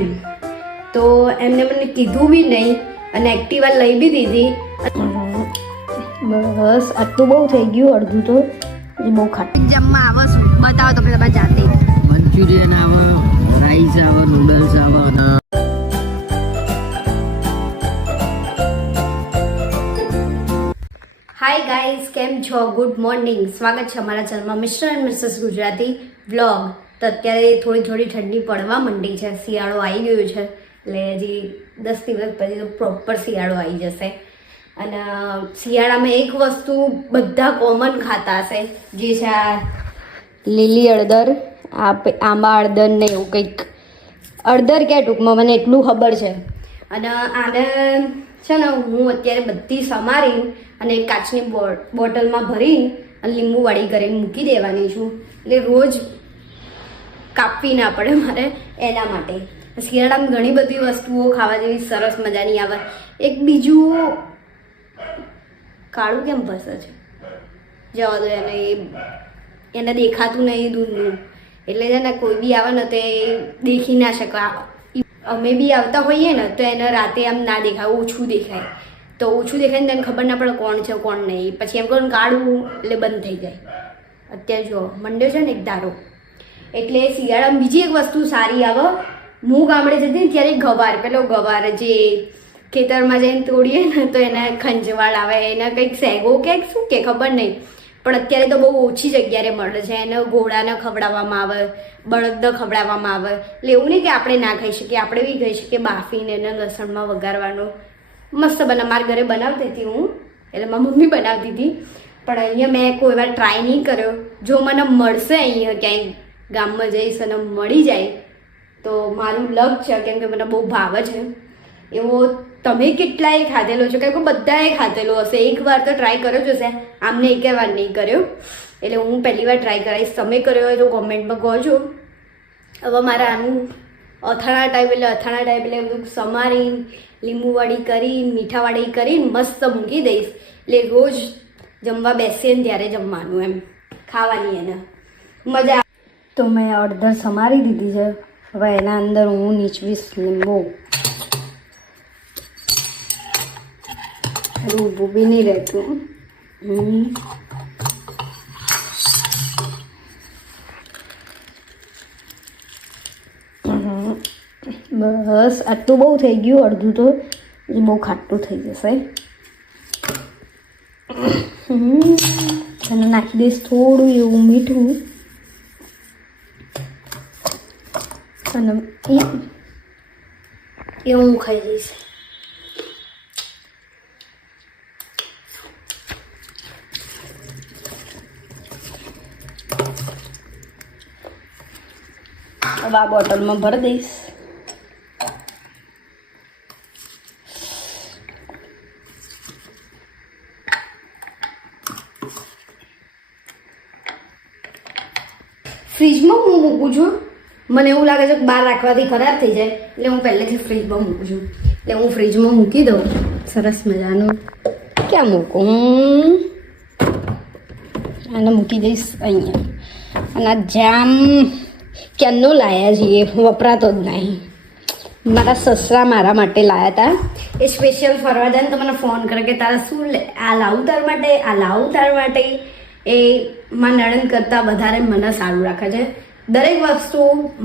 નથી તો એમને મને કીધું બી નહીં અને એક્ટિવા લઈ બી દીધી. બસ આટલું બહુ થઈ ગયું અડધું તો. બહુ ખાટી. જમવા આવો છું બતાવો તો તમારે જાતે મંચુરિયન આવે રાઈસ આવે નૂડલ્સ આવે હાય ગાઈઝ કેમ છો? ગુડ મોર્નિંગ સ્વાગત છે અમારા ચેનલમાં Mr and Mrs Gujarati vlog તો અત્યારે થોડી થોડી ઠંડી પડવા માંડી છે. શિયાળો આવી ગયો છે. એટલે હજી દસ દિવસ પછી તો પ્રોપર શિયાળો આવી જશે. અને શિયાળામાં એક વસ્તુ બધા કોમન ખાતા હશે, જે છે આ લીલી અડદર આંબા અડદર ને એવું કંઈક. અડદર કે ટૂંકમાં? મને એટલું ખબર છે. અને આને છે ને હું અત્યારે બધી સમારી અને કાચની બોટલમાં ભરી અને લીંબુ વાળી કરીને મૂકી દેવાની છું. એટલે રોજ કાપવી ના પડે મારે એના માટે. શિયાળામાં ઘણી બધી વસ્તુઓ ખાવા જેવી સરસ મજાની આવે. એક બીજું, કાળું કેમ ભસે છે? જવા દો એને એને દેખાતું નહીં દૂરનું એટલે છે ને કોઈ બી આવે ને તે દેખી ના શકે. અમે બી આવતા હોઈએ ને તો એને રાતે આમ ના દેખાય, ઓછું દેખાય. તો ઓછું દેખાય ને તેને ખબર ના પડે કોણ છે, કોણ નહીં. પછી એમ કહું કાઢવું એટલે બંધ થઈ જાય. અત્યારે જો મંડ્યો છે ને એક દારો એટલે શિયાળામાં બીજી એક વસ્તુ સારી આવે, હું ગામડે જતી ને ત્યારે ગવાર, પેલો ગવાર જે ખેતરમાં જઈને તોડીએ ને તો એના ખંજવાળ આવે, એને કંઈક સેગો કે શું કે ખબર નહીં. પણ અત્યારે તો બહુ ઓછી જગ્યાએ મળે છે, એને ઘોડાને ખવડાવવામાં આવે, બળદને ખવડાવવામાં આવે. એટલે એવું નહીં કે આપણે ના ખાઈ શકીએ, આપણે બી ખાઈ શકીએ, બાફીને એને લસણમાં વઘારવાનું. મસ્ત બના મારા ઘરે બનાવતી હતી હું, એટલે મારી મમ્મી બનાવતી હતી. પણ અહીંયા મેં કોઈ વાર ટ્રાય નહીં કર્યો. જો મને મળશે અહીંયા ક્યાંય ગામમાં જઈશ અને મળી જાય, તો મારું લક છે, કેમ કે મને બહુ ભાવે છે. એવો તમે કેટલાય ખાધેલો છો? કેમ કે બધાએ ખાધેલો હશે. એક વાર તો ટ્રાય કર્યો જ હશે. આમને એક વાર નહીં કર્યો. એટલે હું પહેલી વાર ટ્રાય કરાવીશ. તમે કર્યો હોય તો કોમેન્ટમાં કહોજો હવે મારા આનું અથાણા ટાઈપ એટલે અથાણા ટાઈપ એટલે બધું સમારી, લીંબુવાળી કરી, મીઠાવાળી કરીને મસ્ત મૂકી દઈશ. એટલે રોજ જમવા બેસીએ ને ત્યારે જમવાનું એમ. ખાવાની એને. મજા. તો મેં અડધર સમારી દીધી છે. હવે એના અંદર હું નીચવીશ લીંબુ. ઊભું બી નહીં રહેતું બસ, આટલું બહુ થઈ ગયું, અડધું તો બહુ ખાટું થઈ જશે. અને નાખી દઈશ થોડું એવું મીઠું. અને એ હું ખાઈ જઈશ હવે આ બોટલમાં ભરી દઈશ ફ્રીજમાં હું મૂકું છું મને એવું લાગે છે કે બહાર રાખવાથી ખરાબ થઈ જાય. એટલે હું પહેલેથી ફ્રીજમાં મૂકું છું. એટલે હું ફ્રીજમાં મૂકી દઉં. સરસ મજાનું. ક્યાં મૂકું? આને મૂકી દઈશ અહીંયા. અને આ જામ ક્યાંનો લાયા છીએ? વપરાતો જ નહીં. મારા સસરા મારા માટે લાયા હતા એ સ્પેશિયલ ફરવા જાય ને તો મને ફોન કરે કે તારા શું આ લાવું તાર માટે? આ લાવું તાર માટે? એ મારા નણંદ કરતાં વધારે મને સારું રાખે છે. દરેક વસ્તુ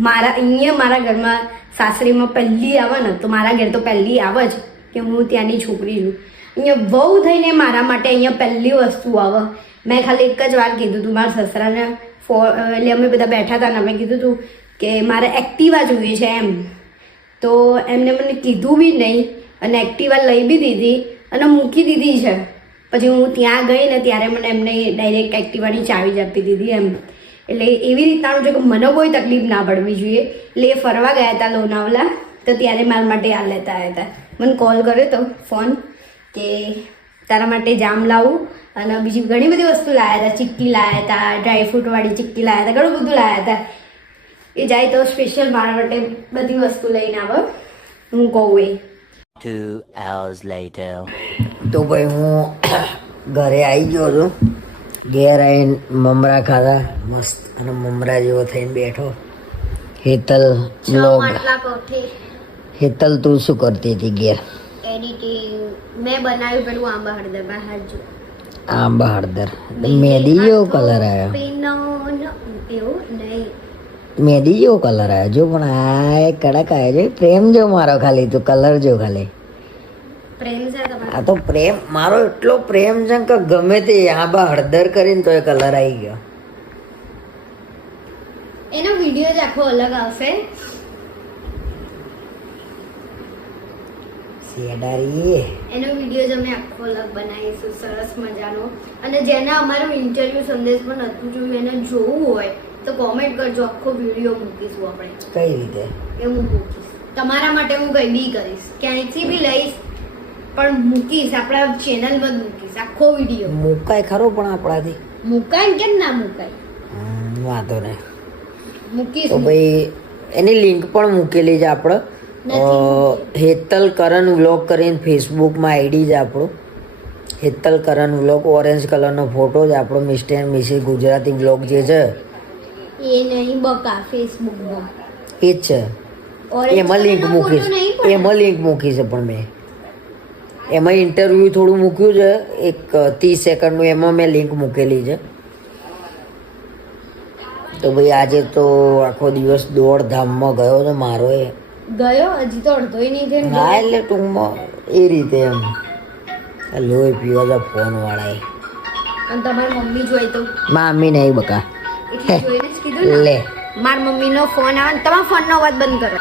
મારા, અહીંયા મારા ઘરમાં સાસરીમાં પહેલી આવે ને, તો મારા ઘેર તો પહેલી આવે જ કે હું ત્યાંની છોકરી છું. અહીંયા વહુ થઈને મારા માટે અહીંયા પહેલી વસ્તુ આવે. મેં ખાલી એક જ વાર કીધું હતું મારા સસરાને ફો, એટલે અમે બધા બેઠા હતા ને, અમે કીધું હતું કે મારે એક્ટિવા જોઈએ છે એમ. તો એમને મને કીધું બી નહીં અને એક્ટિવા લઈ બી દીધી અને મૂકી દીધી છે. પછી હું ત્યાં ગઈ ને, ત્યારે મને એમને ડાયરેક્ટ એક્ટિવાની ચાવી જ આપી દીધી એમ. એટલે એવી રીતનાનું છે કે મને કોઈ તકલીફ ના પડવી જોઈએ. એટલે એ ફરવા ગયા હતા લોનાવલા તો ત્યારે મારા માટે આ લેતા આવ્યા હતા. મને કોલ કર્યો તો ફોન કે તારા માટે જામ લાવું અને બીજી ઘણી બધી વસ્તુ લાવ્યા હતા. ચીક્કી લાવ્યા હતા ડ્રાયફ્રૂટવાળી ચીક્કી લાવ્યા હતા ઘણું બધું લાવ્યા હતા. એ જાય તો સ્પેશિયલ મારા માટે બધી વસ્તુ લઈને આવો હું કહું એ. Two hours later. તો ભાઈ હું ઘરે આવી ગયો છું. ઘેર આવીને મમરા ખાધા મસ્ત અને મમરા જેવો થઈને બેઠો. હેતલ બ્લોગ હેતલ તું શું કરતી હતી ઘેર? મેં બનાવ્યું પેલું આંબા હળદર બહાર જો. આંબા હળદર. મેદી જેવો કલર આવ્યો એવું નહીં. મેદી જેવો કલર આવ્યો જો પણ આ કડક આવ્યો છે. પ્રેમ જો મારો ખાલી તું કલર જો ખાલી. પ્રેમ છે આ તો પ્રેમ મારો એટલો પ્રેમ છે કે ગમે તે આબા હળદર કરીને તો એ કલર આવી ગયો. એનો વીડિયો જ આખો અલગ આવશે. સેડારી એનો વીડિયો જ અમે આખો અલગ બનાવીશું સરસ મજાનો. અને જેને અમારો ઇન્ટરવ્યુ સંદેશ પણ નહોતું જોયું એને જોવું હોય તો કોમેન્ટ કરજો આખો વીડિયો મૂકીશું આપણે. કઈ રીતે? એ હું મૂકીશ. તમારા માટે હું કંઈ બી કરીશ. ક્યાંયથી બી લઈશ પણ મૂકીશ આપણા ચેનલમાં મૂકીશ આખો વીડિયો મુકાય ખરો પણ આપણાથી. મુકાય કેમ ના મુકાય? વાંધો નહીં. મૂકીશ તો ભાઈ એની લિંક પણ મૂકેલી છે આપણે. હેતલ કરણ વ્લોગ કરીને ફેસબુકમાં આઈડી છે આપણું. હેતલ કરણ વ્લોગ ઓરેન્જ કલરનો ફોટો જ આપણો Mr and Mrs Gujarati vlog જે છે. એ નહીં બકા ફેસબુકમાં. એ જ છે. એમાં લિંક મૂકીશ. એમાં લિંક મૂકી છે પણ મેં. એમાં ઇન્ટરવ્યૂ થોડું મૂક્યું છે. એક ત્રીસ સેકન્ડનું એમાં મેં લિંક મૂકેલી છે. તો ભાઈ આજે તો આખો દિવસ દોડધામમાં ગયો છે મારો એ. ગયો? હજી તો અડધોય નહીં થયો ને એટલે ટૂંકમાં એ રીતે એમ. લોહી પીવા તો ફોન વાળાએ અને તમારી મમ્મી જોઈ તો? મામી નહીં બકા. લે. મારા મમ્મીનો ફોન આવે તમારા ફોનનો અવાજ બંધ કરો.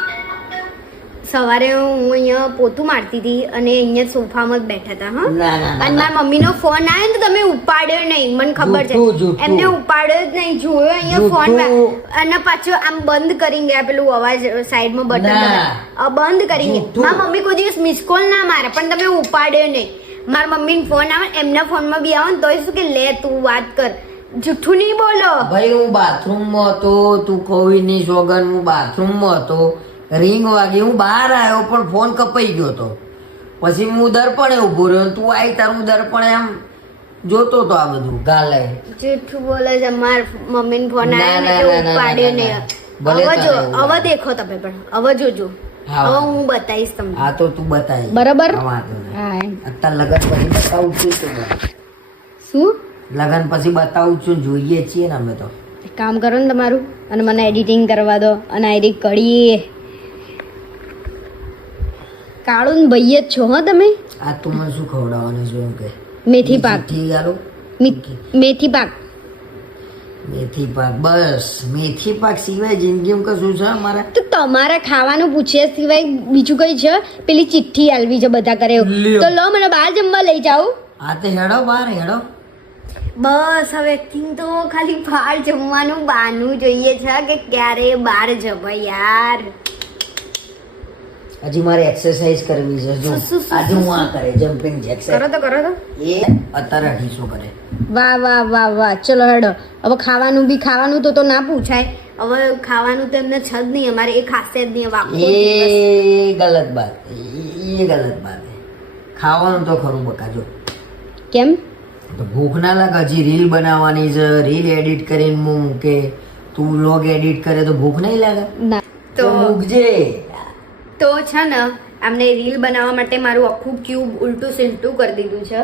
સવારે હું અહીંયા પોતું મારતી હતી અને અહીંયા સોફામાં જ બેઠા હતા હા? ના ના ના, અને મારા મમ્મીનો ફોન આવ્યો ને તો તમે ઉપાડ્યો નહીં મને ખબર છે. એમને ઉપાડ્યો જ નહીં જોયો અહીંયા ફોન અને પાછો આમ બંધ કરી ગયા પેલું અવાજ સાઈડમાં બટન ના. બંધ કરી ગયા મારા મમ્મી કોઈ દિવસ મિસ કોલ ના મારે પણ તમે ઉપાડ્યો નહીં. મારા મમ્મીનો ફોન આવે એમના ફોનમાં બી આવે ને તોય શું કે લે તું વાત કર. જૂઠું નહીં બોલો. ભાઈ હું બાથરૂમમાં હતો તું કોઈની સોગન હું બાથરૂમમાં હતો. રિંગ વાગી હું બહાર આવ્યો પણ ફોન કપાઈ ગયો હતો પછી હું દર્પણે ઊભો રહ્યો તું આવી તારું દર્પણે એમ જોતો તો આ બધું ગાલે જૂઠું બોલે છે માર મમ્મીને ફોન આવ્યો ને ના. હવે જો હવે દેખો તમે પણ હવે જોજો. હા. હવે હું બતાવીશ તમને. હા તો તું બતાવી બરાબર? હા. અત્યારે લગન પછી બતાવું છું શું? લગન પછી બતાવું છું જોઈએ છીએ ને અમે તો. એક કામ કરો ને તમારું અને મને એડિટિંગ કરવા દો અને આઈડી કડી કાળું ભાઈ જ છો હો તમે? આ તું મને શું ખવડાવવાનું છે એમ કે? મેથી પાક. મેથી ગાલું મેથી પાક. મેથી પાક બસ. મેથી પાક સિવાય જિંદગીમાં કશું છે અમારે? તો તમારે ખાવાનું પૂછ્યા સિવાય બીજું કઈ છે? પેલી ચિઠ્ઠી આલવી છે બધા કરે તો લો મને બહાર જમવા લઈ જાઓ. આ તો હેડો બહાર હેડો. બસ હવે તો ખાલી બહાર જમવાનું બાનું જોઈએ છે કે ક્યારે બહાર જવાય યાર. હજી મારે એક્સરસાઇઝ કરવી છે. જો આજે હું આ કરે જમ્પિંગ જેક્સ કરો તો કરો તો. એ અત્યારે અઢીસો કરે? વાહ વાહ વાહ વાહ. ચલો હેડો. હવે ખાવાનું બી ખાવાનું તો તો ના પૂછાય. હવે ખાવાનું તો એમને છદ નહીં. અમારે એ ખાસે જ નહીં. વાપરો એ ગલત બાત. એ ગલત બાત ખાવાનું તો ખરું બકા જો. કેમ? તો ભૂખ ના લાગે. હજી રીલ બનાવવાની છે. રીલ એડિટ કરીને મૂકે. તું લોગ એડિટ કરે તો ભૂખ નહીં લાગે? ના. તો તો મૂકજે. તો છે ને આમને રીલ બનાવવા માટે મારું આખું ક્યુબ ઉલટું સિલટું કરી દીધું છે.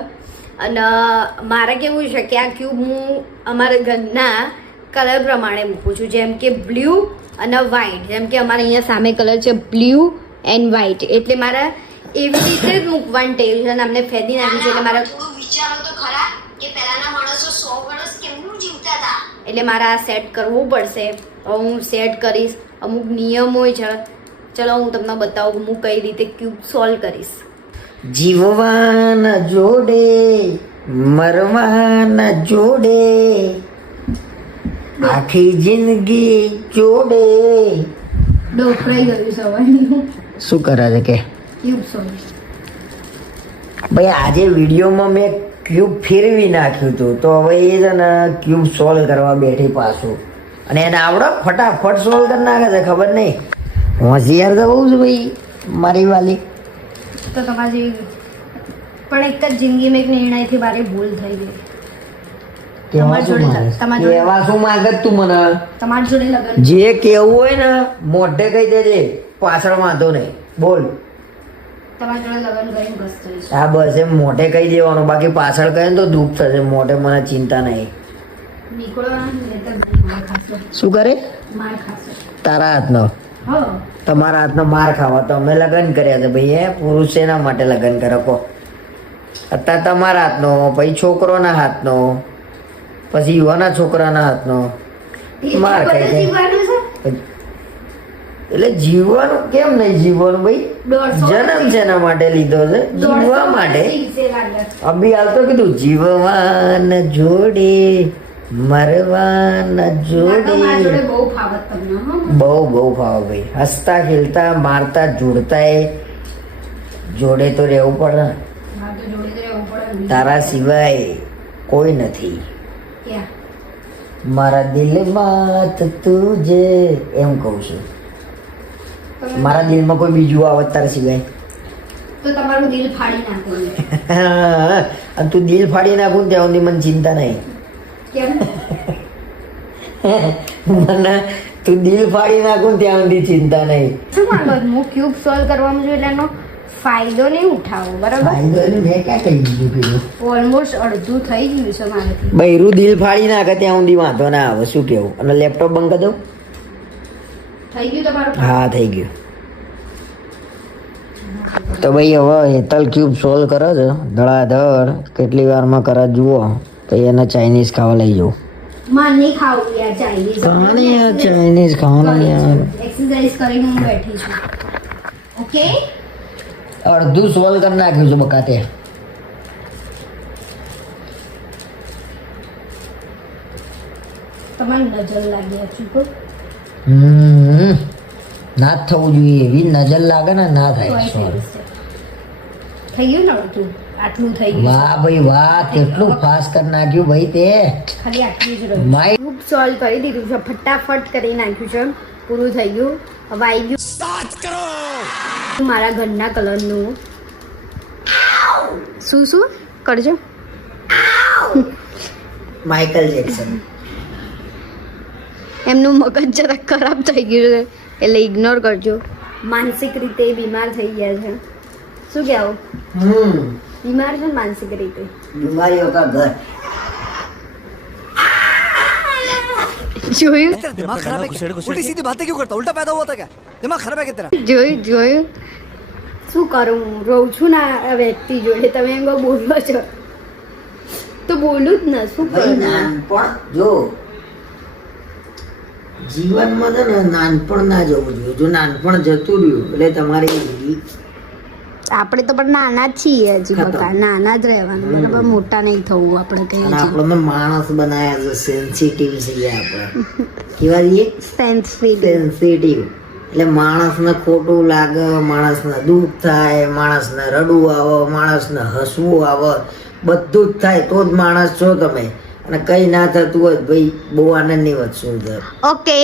અને મારે કેવું છે કે આ ક્યુબ હું અમારા ઘરના કલર પ્રમાણે મૂકું છું. જેમ કે બ્લુ અને વ્હાઈટ જેમ કે અમારે અહીંયા સામે કલર છે બ્લુ એન્ડ વ્હાઈટ એટલે મારા એવી રીતે જ મૂકવાનું ટેવ છે અને અમને ફેદી નાખ્યું છે એટલે મારે વિચારો તો ખરા કે પહેલાના માણસો સો વર્ષ કેમનું જીવતા હતા? એટલે મારે આ સેટ કરવું પડશે. હું સેટ કરીશ. અમુક નિયમો છે. ચલો હું તમને બતાવું હું કઈ રીતે ક્યુબ સોલ્વ કરીશ. જીવવાના જોડે મરવાના જોડે આખી જિંદગી જોડે. ડોફરાઈ ગયું સવારનું શું કરે છે કે? ક્યુબ સોલ્વ ભાઈ આજે વિડીયોમાં મેં ક્યુબ ફેરવી નાખ્યું હતું. તો હવે એ છે ને ક્યુબ સોલ્વ કરવા બેઠી પાછું. અને એને આવડો ફટાફટ સોલ્વ કરી નાખે છે ખબર નહીં. હોશિયાર તો બહુ છું ભાઈ મારી વાલી. તો તમારી પણ એક જ જિંદગીમાં એક નિર્ણયથી મારી ભૂલ થઈ ગઈ. જે કેવું હોય ને મોઢે કહી દેજે. પાછળ વાંધો નહીં. બોલ. કરીને બસ એમ મોઢે કહી દેવાનું. બાકી પાછળ કહે તો દુઃખ થશે. મોઢે મને ચિંતા નહીં. શું કરે? તારા હાથનો. હો તમારા હાથનો માર ખાવા. તો અમે લગ્ન કર્યા છે ભાઈ એ પુરુષ એના માટે લગ્ન કરો કો અત્યારે તમારા હાથનો પછી છોકરોના હાથનો પછી યુવાના છોકરાના હાથનો માર ખાઈ એટલે જીવવાનું કેમ નહીં જીવવાનું ભાઈ? જન્મ છે એના માટે લીધો છે? જીવવા માટે? અભી હાલ તો કીધું જીવવાન જોડે. મરવાન મારે તો જોડે બહુ. બહુ બહુ ભાઈ. હસતા ખેલતા મારતા જોડતા એ જોડે તો રહેવું પડે. તારા સિવાય કોઈ નથી. મારા દિલમાં તું જે એમ કહું છું. મારા દિલમાં કોઈ બીજું આવે તારા સિવાય? તો તમારું દિલ ફાડી નાખું. અને તું દિલ ફાડી નાખું ત્યાં સુધી મને ચિંતા નહીં. મને તું દિલ ફાડી નાખું ત્યાં સુધી ચિંતા નહીં. શું માંગો હું ક્યુબ સોલ્વ કરવાનું છું એટલે એનો ફાયદો નહીં ઉઠાવો બરાબર? ફાયદો મેં ક્યાં કહી દીધું કીધું ઓલમોસ્ટ અડધું થઈ ગયું છે મારાથી. બૈરું દિલ ફાડી નાખે ત્યાં સુધી વાંધો ના આવે શું કેવું? અને લેપટોપ બંધ કરી દઉં? થઈ ગયું તમારું? હા થઈ ગયું. તો ભાઈ હવે હેતલ ક્યુબ સોલ્વ કરો છો. ધડાધડ કેટલી વારમાં કરો જુઓ. પછી એને ચાઇનીઝ ખાવા લઈ ખાવું યાર ચાઇનીઝ ખાને યાર ચાઇનીઝ ખાવાનું યાર. એક્સરસાઇઝ કરીને હું બેઠી છું. ઓકે અડધું સોલ કરી નાખ્યું છે બકાતે. તમારી નજર લાગી ચૂકો હમ. ના થવું જોઈએ. એવી નજર લાગે ને ના થાય. થઈ ગયું ને આટલું થઈ ગયું. વાહ ભાઈ વાહ કેટલું ફાસ્ટ કરી નાખ્યું ભાઈ તે. ખાલી આટલું જ રહ્યું. માય ખૂબ સોલ્વ કરી દીધું છે ફટાફટ કરી નાખ્યું છે. પૂરું થઈ ગયું. હવે આવી ગયું. મારા ઘરના કલરનું. શું શું? કરજો. માઇકલ જેક્સન એમનું મગજ જરાક ખરાબ થઈ ગયું છે એટલે ઇગ્નોર કરજો. માનસિક રીતે બીમાર થઈ ગયા છે. શું કહેવું હમ. બીમાર છે ને માનસિક રીતે બીમારીઓ કા ઘર જોયું दिमाग खराब है क्या? उल्टी सीधी बातें क्यों करता उल्टा पैदा हुआ था क्या दिमाग खराब है क्या तेरा જોયું જોયું શું કરું હું રહું છું ને આ વ્યક્તિ જોડે તમે એમ કહો બોલો છો તો બોલું જ ને શું ભાઈ કરું નાનપણ જો જીવનમાં છે ને નાનપણ ના જવું જોઈએ જો નાનપણ જતું રહ્યું એટલે તમારી જિંદગી આપણે તો પણ નાના જ છીએ હજી બકા નાના જ રહેવાનું. બરાબર મોટા નહીં થવું આપણે કઈ આપણને માણસ બનાવ્યા છે સેન્સિટિવ છીએ આપણે. કેવા છીએ સેન્સિટિવ સેન્સિટિવ એટલે માણસને ખોટું લાગે માણસને દુઃખ થાય માણસને રડવું આવે માણસને હસવું આવે બધું જ થાય તો જ માણસ છો તમે. અને કઈ ના થતું હોય ભાઈ બહુ આનંદની વધશું ઓકે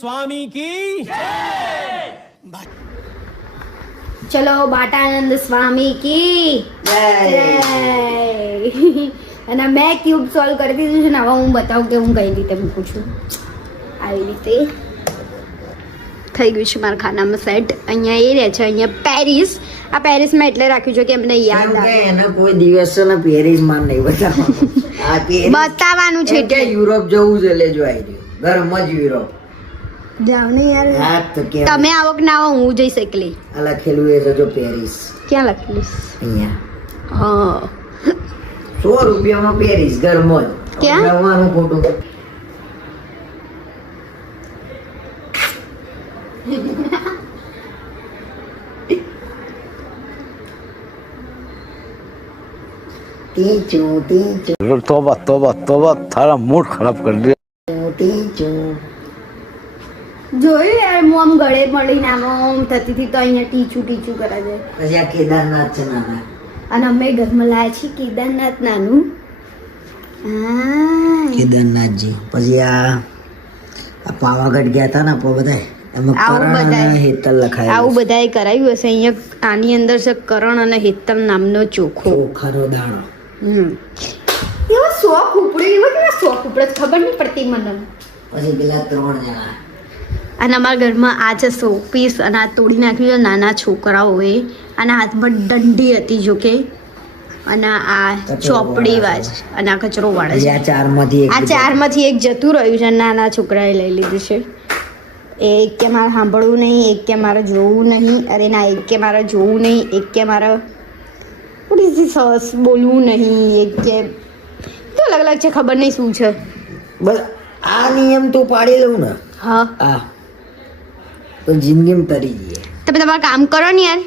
સ્વામી કી ચલો બાટાનંદ સ્વામી કી જય. અને મેં ક્યુબ સોલ્વ કરી દીધું છે ને હવે હું બતાવું કે હું કઈ રીતે મૂકું છું આવી રીતે થઈ ગયું છે મારા ખાનામાં સેટ અહીંયા એ રહે છે અહીંયા પેરિસ આ પેરિસમાં એટલે રાખ્યું છે કે એમને યાદ આવે. એને કોઈ દિવસ છે ને પેરિસમાં નહીં બતાવવાનું. બતાવવાનું છે કે યુરોપ જવું છે લેજો આવી ગયું ઘરમાં જ યુરોપ જાવ ને યાર હા તો કે તમે આવો કે ના આવો હું જઈશ એકલી આ લખેલું એ છે જો પેરિસ ક્યાં લખેલું અહીંયા હા સો રૂપિયામાં પેરિસ ઘરમાં જ ક્યાં? જવાનું ખોટું ટીચું ટીચું तोबा तोबा तोबा थारा मूड खराब कर दिया ટીચું જોયું યાર હું આમ ગળે મળીને આમ આમ થતી હતી તો અહીંયા ટીચું ટીચું કરે છે. પછી આ કેદારનાથ છે નાના અને અમે ઘરમાં લાયા છીએ કેદારનાથ નાનું. કેદારનાથજી. પછી આ આ પાવાગઢ ગયા હતા ને આપણે બધા એમાં. હેતલ લખાયેલું આવું બધાએ કરાવ્યું હશે. અહીંયા આની અંદર છે કરણ અને હેતલ નામનો ચોખો. ખરો દાણો. હમ. એવા શોખ ઉપડે એવા કેવા શોખ ઉપડે ખબર નહીં પડતી મને. પછી પેલા ત્રણ જણા. અને અમારા ઘરમાં આ જે સો પીસ અને આ તોડી નાખ્યું નાના છોકરાઓએ અને હાથમાં દંડી હતી જો કે. અને આ ચોપડી વાજ અને આ કચરો વાળે છે. આ ચારમાંથી આ ચારમાંથી એક જતું રહ્યું છે નાના છોકરાએ લઈ લીધું છે. એક કે મારે સાંભળવું નહીં એક કે મારે જોવું નહીં. અરે ના એક કે મારે જોવું નહીં એક કે મારે સસ બોલવું નહીં એક કે તો અલગ અલગ છે ખબર નહીં શું છે. બસ આ નિયમ તો પાડી લઉં ને. હા. આ તો જિંદગીમાં તરી જઈએ તમે તમારું કામ કરો ને યાર.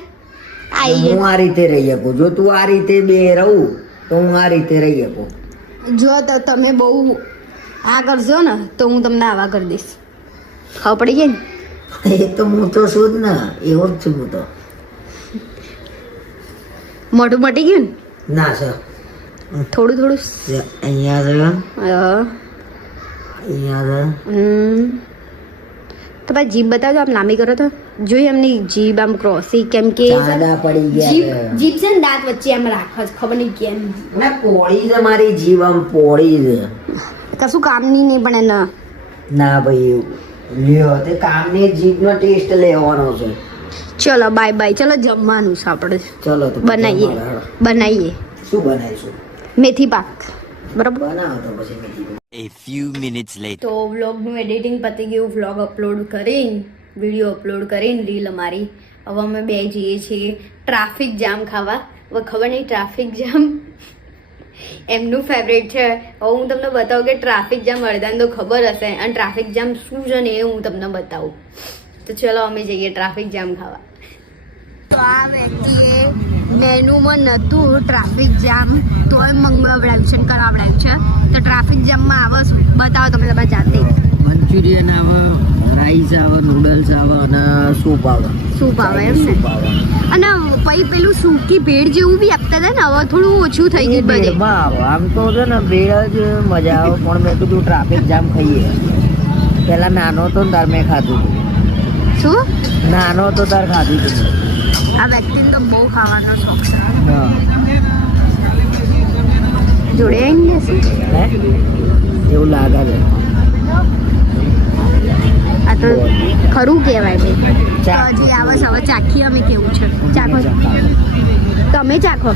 આઈ હું આ રીતે રહી શકું? જો તું આ રીતે બે રહું તો હું આ રીતે રહી શકું. જો તો તમે બહુ આ કરશો ને તો હું તમને આવા કરી દઈશ. ખબર પડી ગઈ ને? એ તો હું તો છું જ ને એવો જ છું હું તો. મોટું મટી ગયું ને? ના સર થોડું થોડું. અહીંયા છે. અહીંયા છે. હમ. તમારી જીભ બતાવજો આમ લાંબી કરો તો. જોઈ એમની જીભ આમ ક્રોસી કેમ કે પડી ગયા જીભ છે. ને દાંત વચ્ચે આમ રાખો ખબર નહીં કેમ. ના પોળી છે મારી જીભ આમ પોળી છે. કશું કામની નહીં પણ એના. ના ભાઈ લ્યો તે કામની જીભનો ટેસ્ટ લેવાનો છે. ચલો બાય બાય ચલો જમવાનું છે આપણે ચલો તો બનાવીએ. બનાવીએ. શું બનાવીશું? મેથી પાક. બરાબર? બનાવો તો પછી મેથી A few minutes later. તો વ્લોગનું એડિટિંગ પતી ગયું. વ્લોગ અપલોડ કરીને વીડિયો અપલોડ કરીને રીલ અમારી. હવે અમે બે જઈએ છીએ ટ્રાફિક જામ ખાવા. હવે ખબર નહીં ટ્રાફિક જામ એમનું ફેવરેટ છે. હવે હું તમને બતાવું કે ટ્રાફિક જામ અડધાને તો ખબર હશે. અને ટ્રાફિક જામ શું છે ને એ હું તમને બતાવું. તો ચલો અમે જઈએ ટ્રાફિક જામ ખાવા. તો આ વ્યક્તિએ મેનુમાં નહોતું ટ્રાફિક જામ તોય મંગળાવડાવ્યું છે કરાવડાવ્યું છે. તો ટ્રાફિક જામમાં આવે? બતાવો તમે તમારા જાતે મંચુરિયન આવે રાઈસ આવે નૂડલ્સ આવે અને સૂપ આવે. સૂપ આવે એમ ને? અને પછી પેલું સૂકી ભેળ જેવું બી આપતા હતા ને હવે થોડું ઓછું થઈ ગયું બધે. આમ તો છે ને ભેળ જ મજા આવે પણ મેં કીધું ટ્રાફિક જામ ખાઈએ. પેલા નાનો હતો ને તાર મેં ખાધું શું? નાનો હતો તાર ખાધું હતું આ વ્યક્તિને તો બહુ ખાવાનો શોખ છે. જોડે આવીને હે? એવું લાગે છે આ તો ખરું કહેવાય છે હજી આવે સવા હવે ચાખીએ અમે કેવું છે. ચાખો. તમે ચાખો.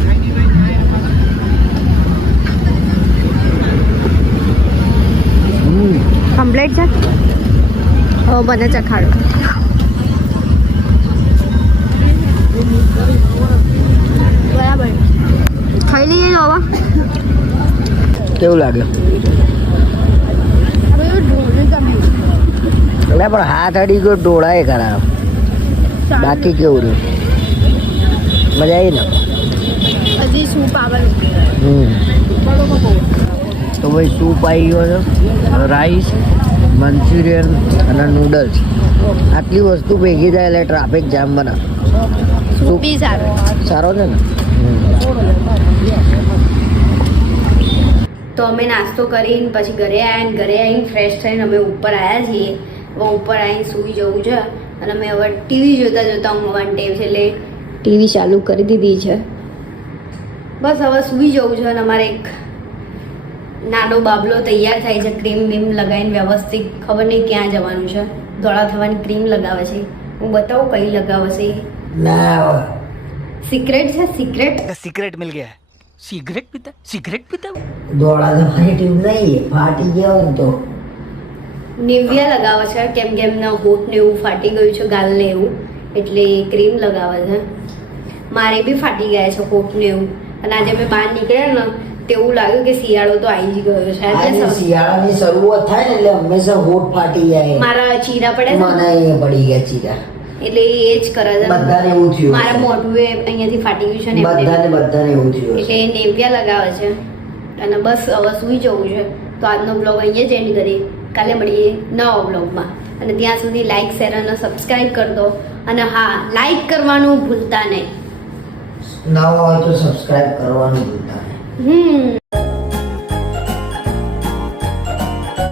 કમ્પ્લેટ છે? મને ચખાડો. ખાઈ લઈએ તો કેવું લાગે એટલે પણ હાથ અડી ગયો ડોળાએ ખરાબ બાકી કેવું રહ્યું? મજા આવી ને? હજી સૂપ આવે હમ. તો ભાઈ સૂપ આવી ગયો છે રાઈસ મંચુરિયન અને નૂડલ્સ આટલી વસ્તુ ભેગી થાય એટલે ટ્રાફિક જામ બના સૂપ સારો છે ને? તો અમે નાસ્તો કરીને પછી ઘરે આવીને ઘરે આવીને ફ્રેશ થઈને અમે ઉપર આવ્યા છીએ. હવે ઉપર આવીને સૂઈ જવું છે. અને અમે હવે ટીવી જોતાં જોતાં ઊંઘવાની ટેવ છે એટલે ટીવી ચાલુ કરી દીધી છે. બસ હવે સૂઈ જવું છે અને અમારે એક નાનો બાબલો તૈયાર થાય છે. ક્રીમ બીમ લગાવીને વ્યવસ્થિત ખબર નહીં ક્યાં જવાનું છે. ધોળા થવાની ક્રીમ લગાવે છે. હું બતાવું કઈ લગાવે છે. સિક્રેટ છે સિક્રેટ સિક્રેટ મિલ ગયા. સિગરેટ પીતા? સિગરેટ પીતા? દોડા દોડાની ટીમ નહીં ફાટી ગયો તો. નિવ્યા લગાવે છે કેમ કે એમના હોઠ ને એવું ફાટી ગયું છે ગાલ ને એવું. એટલે ક્રીમ લગાવે છે. મારે બી ફાટી ગયા છે હોઠ ને એવું. અને આજે અમે બહાર નીકળ્યા ને તેવું લાગ્યું કે શિયાળો તો આવી જ ગયો છે. એટલે શિયાળાની શરૂઆત થાય ને એટલે હંમેશા હોઠ ફાટી જાય. મારા ચીરા પડે મને પડી ગયા ચીરા. એટલે એ જ કરે છે. બધાને એવું થયું મારા. મોઢું અહીંયાથી ફાટી ગયું છે ને બધાને બધાને એવું થયું એટલે એ નેવ્યા લગાવે છે. અને બસ હવે સૂઈ જવું છે. તો આજનો બ્લોગ અહીંયા જ એન્ડ કરીએ. કાલે મળીએ નવા બ્લોગમાં અને ત્યાં સુધી લાઈક શેર અને સબસ્ક્રાઇબ કરી દો. અને હા લાઈક કરવાનું ભૂલતા નહીં. નવા હોય તો સબસ્ક્રાઇબ કરવાનું ભૂલતા નહીં. હમ.